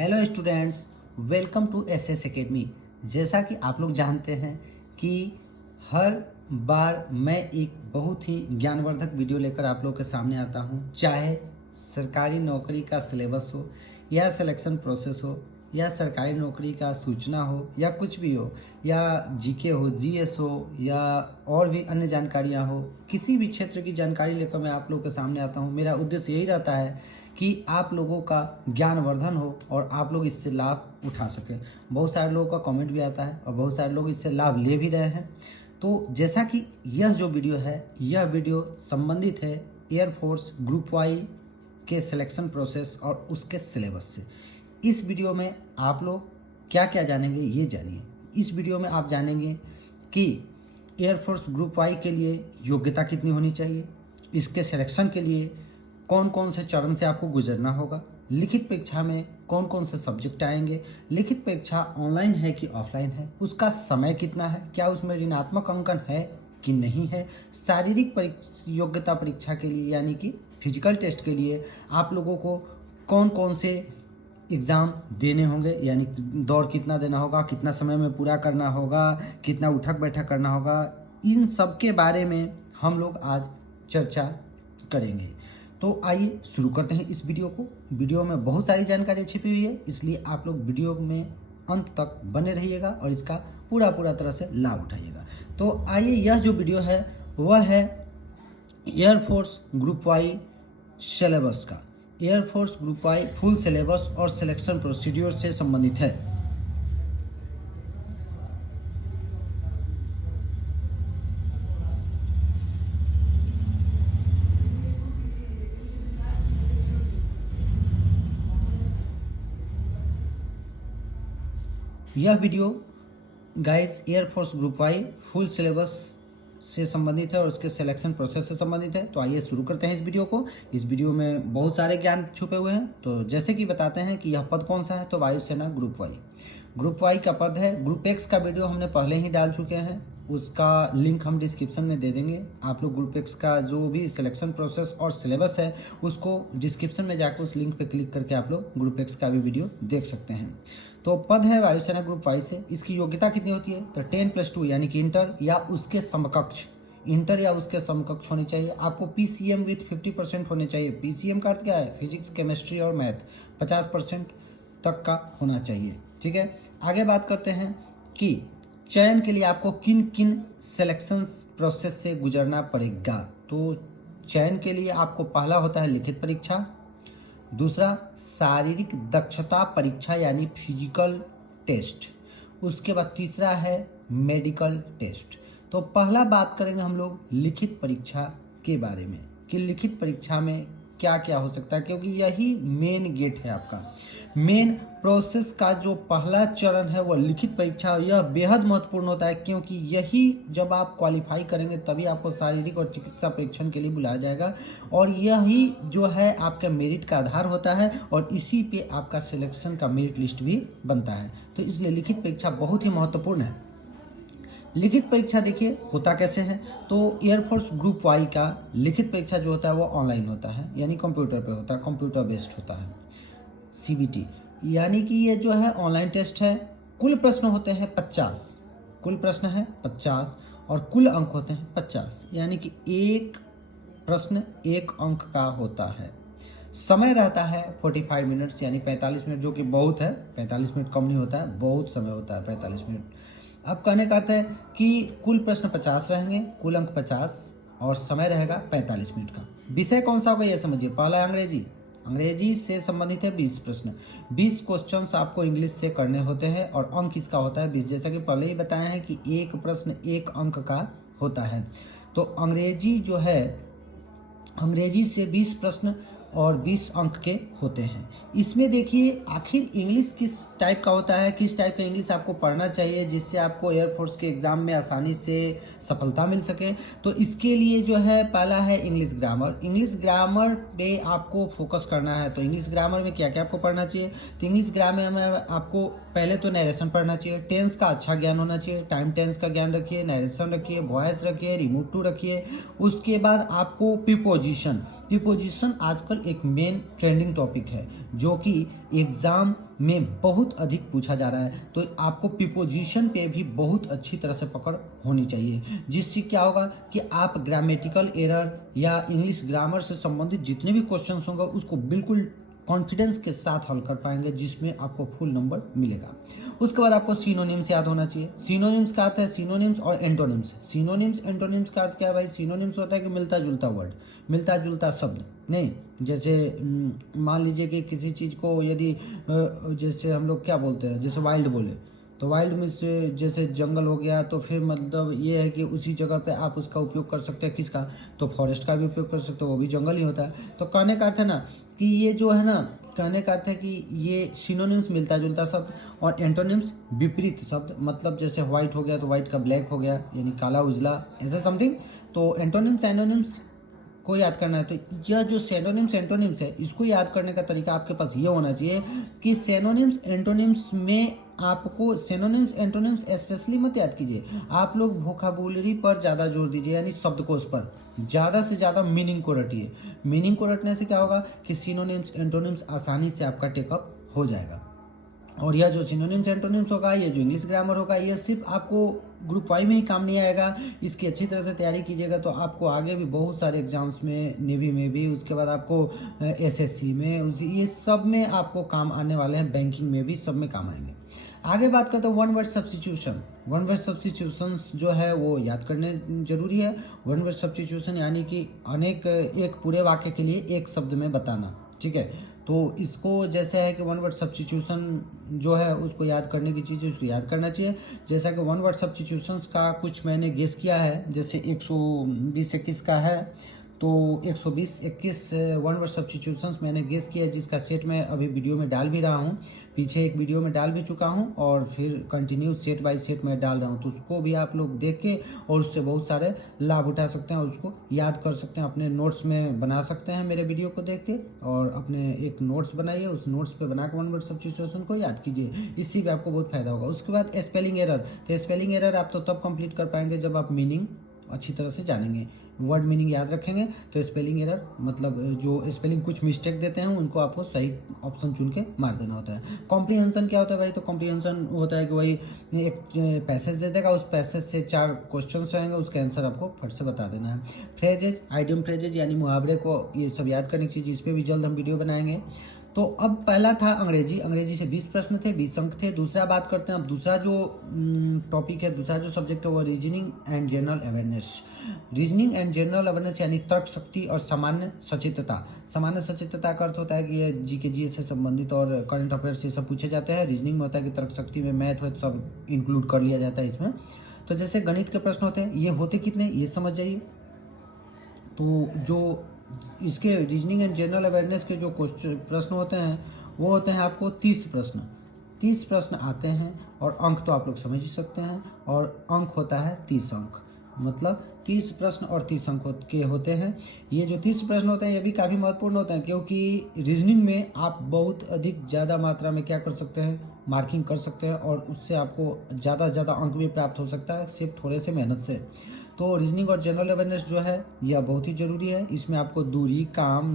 Hello students, welcome to SS academy. जैसा कि आप लोग जानते हैं कि हर बार मैं एक बहुत ही ज्ञानवर्धक वीडियो लेकर आप लोग के सामने आता हूं, चाहे सरकारी नौकरी का सिलेबस हो या सिलेक्शन प्रोसेस हो या सरकारी नौकरी का सूचना हो या कुछ भी हो, या जीके हो, जीएस हो या और भी अन्य जानकारियां हो। किसी भी क्षेत्र की जानकारी लेकर मैं आप लोगों के सामने आता हूं। मेरा उद्देश्य यही रहता है कि आप लोगों का ज्ञानवर्धन हो और आप लोग इससे लाभ उठा सकें। बहुत सारे लोगों का कमेंट भी आता है और बहुत सारे लोग इससे लाभ ले भी रहे हैं। तो जैसा कि यह जो वीडियो है, यह वीडियो संबंधित है एयरफोर्स ग्रुप वाई के सिलेक्शन प्रोसेस और उसके सिलेबस से। इस वीडियो में आप लोग क्या क्या जानेंगे ये जानिए। इस वीडियो में आप जानेंगे कि एयरफोर्स ग्रुप वाई के लिए योग्यता कितनी होनी चाहिए, इसके सिलेक्शन के लिए कौन कौन से चरण से आपको गुजरना होगा, लिखित परीक्षा में कौन कौन से सब्जेक्ट आएंगे, लिखित परीक्षा ऑनलाइन है कि ऑफलाइन है, उसका समय कितना है, क्या उसमें ऋणात्मक अंकन है कि नहीं है, शारीरिक योग्यता परीक्षा के लिए यानी कि फिजिकल टेस्ट के लिए आप लोगों को कौन कौन से एग्ज़ाम देने होंगे, यानी दौड़ कितना देना होगा, कितना समय में पूरा करना होगा, कितना उठक बैठक करना होगा, इन सब के बारे में हम लोग आज चर्चा करेंगे। तो आइए शुरू करते हैं इस वीडियो को। वीडियो में बहुत सारी जानकारी छिपी हुई है, इसलिए आप लोग वीडियो में अंत तक बने रहिएगा और इसका पूरा तरह से लाभ उठाइएगा। तो आइए, यह जो वीडियो है वह है एयरफोर्स ग्रुप वाई सिलेबस का। Air force group Y full syllabus और सिलेक्शन प्रोसीड्योर से संबंधित है। यह video guys air force group Y full syllabus से संबंधित है और उसके सिलेक्शन प्रोसेस से संबंधित है। तो आइए शुरू करते हैं इस वीडियो को। इस वीडियो में बहुत सारे ज्ञान छुपे हुए हैं। तो जैसे कि बताते हैं कि यह पद कौन सा है, तो वायुसेना ग्रुप वाई। ग्रुप वाई का पद है। ग्रुप एक्स का वीडियो हमने पहले ही डाल चुके हैं, उसका लिंक हम डिस्क्रिप्शन में दे देंगे। आप लोग ग्रुप एक्स का जो भी सिलेक्शन प्रोसेस और सिलेबस है उसको डिस्क्रिप्शन में जाकर उस लिंक पर क्लिक करके आप लोग ग्रुप एक्स का भी वीडियो देख सकते हैं। तो पद है वायुसेना ग्रुप वाई से। इसकी योग्यता कितनी होती है, तो 10+2 यानी कि इंटर या उसके समकक्ष, इंटर या उसके समकक्ष होनी चाहिए। आपको पीसीएम विथ 50% होने चाहिए। पीसीएम का अर्थ क्या है, फिजिक्स, केमिस्ट्री और मैथ 50% तक का होना चाहिए। ठीक है, आगे बात करते हैं कि चयन के लिए आपको किन किन सिलेक्शन प्रोसेस से गुजरना पड़ेगा। तो चयन के लिए आपको पहला होता है लिखित परीक्षा, दूसरा शारीरिक दक्षता परीक्षा यानी फिजिकल टेस्ट, उसके बाद तीसरा है मेडिकल टेस्ट। तो पहला बात करेंगे हम लोग लिखित परीक्षा के बारे में कि लिखित परीक्षा में क्या क्या हो सकता है, क्योंकि यही मेन गेट है आपका। मेन प्रोसेस का जो पहला चरण है वो लिखित परीक्षा। यह बेहद महत्वपूर्ण होता है, क्योंकि यही जब आप क्वालिफाई करेंगे तभी आपको शारीरिक और चिकित्सा परीक्षण के लिए बुलाया जाएगा, और यही जो है आपके मेरिट का आधार होता है और इसी पे आपका सिलेक्शन का मेरिट लिस्ट भी बनता है। तो इसलिए लिखित परीक्षा बहुत ही महत्वपूर्ण है। लिखित परीक्षा देखिए होता कैसे है, तो एयरफोर्स ग्रुप वाई का लिखित परीक्षा जो होता है वो ऑनलाइन होता है, यानी कंप्यूटर पे होता है, कंप्यूटर बेस्ड होता है, सीबीटी, यानी कि ये जो है ऑनलाइन टेस्ट है। कुल प्रश्न होते हैं 50, कुल प्रश्न है 50 और कुल अंक होते हैं 50, यानी कि एक प्रश्न एक अंक का होता है। समय रहता है 45 मिनट्स यानी 45 मिनट, जो कि बहुत है। 45 मिनट कम नहीं होता है, बहुत समय होता है 45 मिनट। अब कहने का अर्थ है कि कुल प्रश्न 50 रहेंगे, कुल अंक 50 और समय रहेगा 45 मिनट का। विषय कौन सा होगा ये समझिए। पहला अंग्रेजी, अंग्रेजी से संबंधित है 20 प्रश्न। 20 क्वेश्चंस आपको इंग्लिश से करने होते हैं और अंक इसका होता है 20, जैसा कि पहले ही बताया है कि एक प्रश्न एक अंक का होता है। तो अंग्रेजी जो है, अंग्रेजी से 20 प्रश्न और 20 अंक के होते हैं। इसमें देखिए आखिर इंग्लिश किस टाइप का होता है, किस टाइप का इंग्लिश आपको पढ़ना चाहिए जिससे आपको एयरफोर्स के एग्ज़ाम में आसानी से सफलता मिल सके। तो इसके लिए जो है पहला है इंग्लिश ग्रामर। इंग्लिश ग्रामर पे आपको फोकस करना है। तो इंग्लिश ग्रामर में क्या क्या आपको पढ़ना चाहिए, तो इंग्लिश ग्रामर में आपको पहले तो नरेशन पढ़ना चाहिए, टेंस का अच्छा ज्ञान होना चाहिए, टाइम टेंस का ज्ञान रखिए, नरेशन रखिए, वॉइस रखिए, रिमूव टू रखिए। उसके बाद आपको प्रीपोजिशन, प्रीपोजिशन आजकल आजकल एक मेन ट्रेंडिंग टॉपिक है जो कि एग्ज़ाम में बहुत अधिक पूछा जा रहा है। तो आपको प्रीपोजिशन पे भी बहुत अच्छी तरह से पकड़ होनी चाहिए, जिससे क्या होगा कि आप ग्रामेटिकल एरर या इंग्लिश ग्रामर से संबंधित जितने भी क्वेश्चंस होंगे उसको बिल्कुल कॉन्फिडेंस के साथ हल कर पाएंगे, जिसमें आपको फुल नंबर मिलेगा। उसके बाद आपको सिनोनिम्स याद होना चाहिए। सिनोनिम्स का अर्थ है सिनोनिम्स और एंटोनिम्स। सिनोनिम्स एंटोनिम्स का अर्थ क्या है भाई? सिनोनिम्स होता है कि मिलता जुलता वर्ड, मिलता जुलता शब्द। नहीं, जैसे मान लीजिए कि किसी चीज़ को यदि जैसे हम लोग क्या बोलते हैं, जैसे वाइल्ड बोले तो वाइल्ड में से जैसे जंगल हो गया, तो फिर मतलब ये है कि उसी जगह पे आप उसका उपयोग कर सकते हैं। किसका? तो फॉरेस्ट का भी उपयोग कर सकते हो, वो भी जंगल ही होता है। तो कहने का अर्थ है ना कि ये जो है ना, कहने का अर्थ है कि ये सिनोनिम्स मिलता जुलता शब्द और एंटोनिम्स विपरीत शब्द। मतलब जैसे व्हाइट हो गया तो व्हाइट का ब्लैक हो गया, यानी काला उजला, ऐसे समथिंग। तो एंटोनिम्स एनोनिम्स को याद करना है। तो यह जो सेनोनिम्स एंटोनिम्स है, इसको याद करने का तरीका आपके पास ये होना चाहिए कि सेनोनिम्स एंटोनिम्स में आपको सेनोनिम्स एंटोनिम्स स्पेशली मत याद कीजिए, आप लोग वोकैबुलरी पर ज़्यादा जोर दीजिए, यानी शब्दकोश पर ज़्यादा से ज़्यादा मीनिंग को रटिए। मीनिंग को रटने से क्या होगा कि सिनोनिम्स एंटोनिम्स आसानी से आपका टेकअप हो जाएगा। और यह जो सिनोनिम्स एंटोनिम्स होगा, ये जो इंग्लिश ग्रामर होगा, ये सिर्फ आपको ग्रुप वाई में ही काम नहीं आएगा। इसकी अच्छी तरह से तैयारी कीजिएगा तो आपको आगे भी बहुत सारे एग्जाम्स में, नेवी में भी, उसके बाद आपको एसएससी में, ये सब में आपको काम आने वाले हैं। बैंकिंग में भी, सब में काम आएंगे। आगे बात करते हैं one word substitution. One word substitution जो है वो याद करने जरूरी है। वन वर्ड सब्स्टिट्यूशन यानी कि अनेक, एक पूरे वाक्य के लिए एक शब्द में बताना, ठीक है। तो इसको जैसे है कि वन वर्ड सब्स्टिट्यूशन जो है उसको याद करने की चीज़ है, उसको याद करना चाहिए। जैसा कि वन वर्ड सब्स्टिट्यूशंस का कुछ मैंने गेस किया है, जैसे 120-21 का है, तो 120-21 वन वर्ड सब्स्टिट्यूशंस मैंने गेस किया है, जिसका सेट मैं अभी वीडियो में डाल भी रहा हूँ। पीछे एक वीडियो में डाल भी चुका हूँ और फिर कंटिन्यू सेट बाय सेट मैं डाल रहा हूँ। तो उसको भी आप लोग देख के और उससे बहुत सारे लाभ उठा सकते हैं और उसको याद कर सकते हैं, अपने नोट्स में बना सकते हैं मेरे वीडियो को देख के। और अपने एक नोट्स बनाइए, उस नोट्स पे बना के वन वर्ड सब्स्टिट्यूशन को याद कीजिए, इससे भी आपको बहुत फायदा होगा। उसके बाद स्पेलिंग एरर। तो स्पेलिंग एरर आप तो तब कंप्लीट कर पाएंगे जब आप मीनिंग अच्छी तरह से जानेंगे, वर्ड मीनिंग याद रखेंगे। तो स्पेलिंग एरर मतलब जो स्पेलिंग कुछ मिस्टेक देते हैं उनको आपको सही ऑप्शन चुन के मार देना होता है। कॉम्प्रीहेंशन क्या होता है भाई? तो कॉम्प्रीहेंशन होता है कि वही एक पैसेज दे देगा, उस पैसेज से 4 क्वेश्चन रहेंगे, उसका आंसर आपको फट से बता देना है। फ्रेजेज, आइडियम फ्रेजेज यानी मुहावरे को, ये सब याद करने की चीज़, इस पर भी जल्द हम वीडियो बनाएंगे। तो अब पहला था अंग्रेजी। अंग्रेजी से 20 प्रश्न थे, 20 अंक थे। दूसरा बात करते हैं अब, दूसरा जो टॉपिक है, दूसरा जो सब्जेक्ट है वो reasoning and general awareness. Reasoning and general awareness यानी तर्क शक्ति और सामान्य सचेतता। सामान्य सचेतता का अर्थ होता है कि ये जीके से संबंधित और करंट अफेयर से सब पूछे जाते हैं। रीजनिंग में होता है कि तर्क शक्ति में मैथ वैथ सब इंक्लूड कर लिया जाता है इसमें। तो जैसे गणित के प्रश्न होते हैं, ये होते कितने ये समझ जाइए। तो जो इसके रीजनिंग एंड जनरल अवेयरनेस के जो क्वेश्चन प्रश्न होते हैं वो होते हैं आपको 30 प्रश्न। 30 प्रश्न आते हैं और अंक तो आप लोग समझ ही सकते हैं, और अंक होता है 30 अंक। मतलब 30 प्रश्न और 30 अंक के होते हैं। ये जो 30 प्रश्न होते हैं ये भी काफ़ी महत्वपूर्ण होते हैं, क्योंकि रीजनिंग में आप बहुत अधिक ज़्यादा मात्रा में क्या कर सकते हैं, मार्किंग कर सकते हैं, और उससे आपको ज़्यादा से ज़्यादा अंक भी प्राप्त हो सकता है सिर्फ थोड़े से मेहनत से। तो रीजनिंग और जनरल अवेयरनेस जो है यह बहुत ही ज़रूरी है। इसमें आपको दूरी, काम,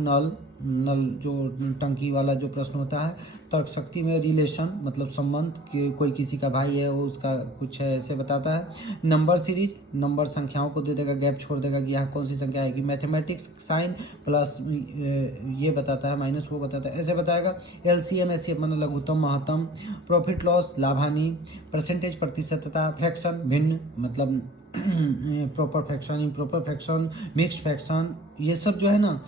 नल जो टंकी वाला जो प्रश्न होता है, तर्क शक्ति में रिलेशन मतलब संबंध, कि कोई किसी का भाई है वो उसका कुछ है ऐसे बताता है। नंबर सीरीज, नंबर संख्याओं को दे देगा, गैप छोड़ देगा कि यहाँ कौन सी संख्या आएगी। मैथमेटिक्स, साइन प्लस ये बताता है, माइनस वो बताता है, ऐसे बताएगा। एलसीएम, एचसीएफ मतलब लघुत्तम महत्तम, प्रॉफिट लॉस लाभानी, परसेंटेज प्रतिशतता, फ्रैक्शन भिन्न मतलब proper fraction, improper fraction, mixed fraction, ये सब जो है ना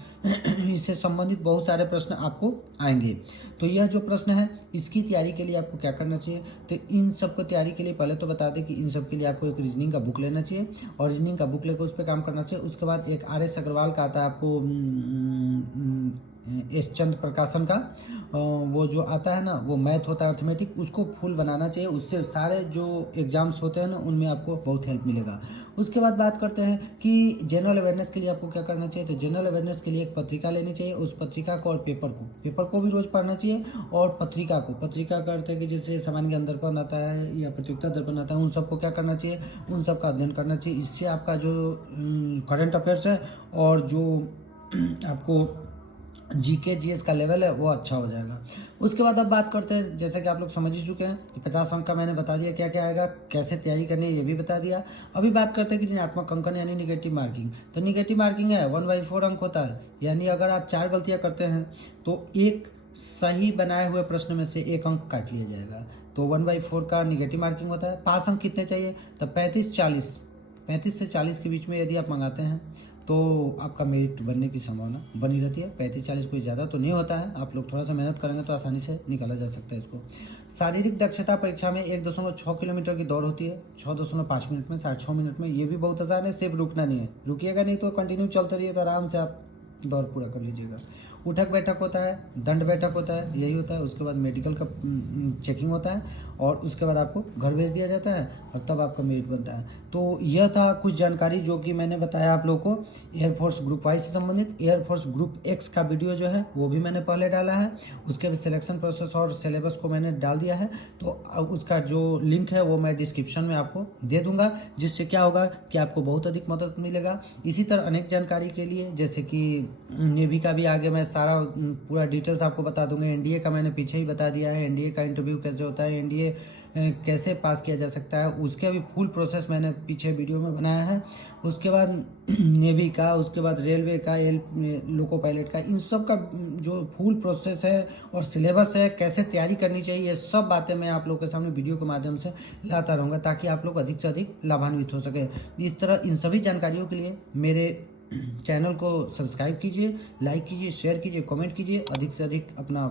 इससे संबंधित बहुत सारे प्रश्न आपको आएंगे। तो यह जो प्रश्न है इसकी तैयारी के लिए आपको क्या करना चाहिए, तो इन सब को तैयारी के लिए पहले तो बता दें कि इन सब के लिए आपको एक रीजनिंग का बुक लेना चाहिए, और रीजनिंग का बुक लेकर उस पर काम करना चाहिए। उसके बाद एक RS अग्रवाल का आता है आपको एस चंद्र प्रकाशन का, वो जो आता है ना वो मैथ होता है अर्थमेटिक, उसको फुल बनाना चाहिए। उससे सारे जो एग्जाम्स होते हैं ना उनमें आपको बहुत हेल्प मिलेगा। उसके बाद बात करते हैं कि जनरल अवेयरनेस के लिए आपको क्या करना चाहिए। तो जनरल अवेयरनेस के लिए एक पत्रिका लेनी चाहिए, उस पत्रिका को और पेपर को भी रोज़ पढ़ना चाहिए। और पत्रिका का अर्थ है कि जैसे सामान्य ज्ञान दर्पण आता है या प्रतियोगिता दर्पण आता है, उन सबको क्या करना चाहिए, उन सब का अध्ययन करना चाहिए। इससे आपका जो करंट अफेयर्स है और जो आपको जीके जीएस का लेवल है वो अच्छा हो जाएगा। उसके बाद अब बात करते हैं, जैसा कि आप लोग समझ ही चुके हैं कि 50 अंक का मैंने बता दिया क्या क्या आएगा, कैसे तैयारी करनी है ये भी बता दिया। अभी बात करते हैं कि ऋणात्मक अंकन यानी निगेटिव मार्किंग। तो निगेटिव मार्किंग है 1/4 अंक होता है, यानी अगर आप 4 गलतियाँ करते हैं तो एक सही बनाए हुए प्रश्न में से 1 अंक काट लिया जाएगा। तो 1/4 का निगेटिव मार्किंग होता है। पास अंक कितने चाहिए? तो 35 से 40 के बीच में यदि आप मंगाते हैं तो आपका मेरिट बनने की संभावना बनी रहती है। 35-40 कोई ज़्यादा तो नहीं होता है, आप लोग थोड़ा सा मेहनत करेंगे तो आसानी से निकाला जा सकता है इसको। शारीरिक दक्षता परीक्षा में 1.6 किलोमीटर की दौड़ होती है 6.5 मिनट में, 6.5 मिनट में। ये भी बहुत आसान है, सिर्फ रुकना नहीं है। रुकिएगा नहीं तो कंटिन्यू चलते रहिए तो आराम से आप दौड़ पूरा कर लीजिएगा। उठक बैठक होता है, दंड बैठक होता है, यही होता है। उसके बाद मेडिकल का चेकिंग होता है और उसके बाद आपको घर भेज दिया जाता है और तब आपका मेरिट बनता है। तो यह था कुछ जानकारी जो कि मैंने बताया आप लोगों को एयरफोर्स ग्रुप वाई से संबंधित। एयरफोर्स ग्रुप एक्स का वीडियो जो है वो भी मैंने पहले डाला है, उसके भी सिलेक्शन प्रोसेस और सिलेबस को मैंने डाल दिया है। तो उसका जो लिंक है वो मैं डिस्क्रिप्शन में आपको दे दूंगा, जिससे क्या होगा कि आपको बहुत अधिक मदद मिलेगा। इसी तरह अनेक जानकारी के लिए, जैसे कि नेवी का भी आगे मैं सारा पूरा डिटेल्स आपको बता दूंगा। एनडीए का मैंने पीछे ही बता दिया है, एनडीए का इंटरव्यू कैसे होता है, एनडीए कैसे पास किया जा सकता है, उसके भी फुल प्रोसेस मैंने पीछे वीडियो में बनाया है। उसके बाद नेवी का, उसके बाद रेलवे का, लोको पायलट का, इन सब का जो फुल प्रोसेस है और सिलेबस है, कैसे तैयारी करनी चाहिए, ये सब बातें मैं आप लोग के सामने वीडियो के माध्यम से लाता रहूँगा ताकि आप लोग अधिक से अधिक लाभान्वित हो सके। इस तरह इन सभी जानकारियों के लिए मेरे चैनल को सब्सक्राइब कीजिए, लाइक कीजिए, शेयर कीजिए, कमेंट कीजिए, अधिक से अधिक अपना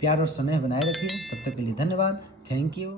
प्यार और स्नेह बनाए रखिए। तब तक के लिए धन्यवाद। Thank you.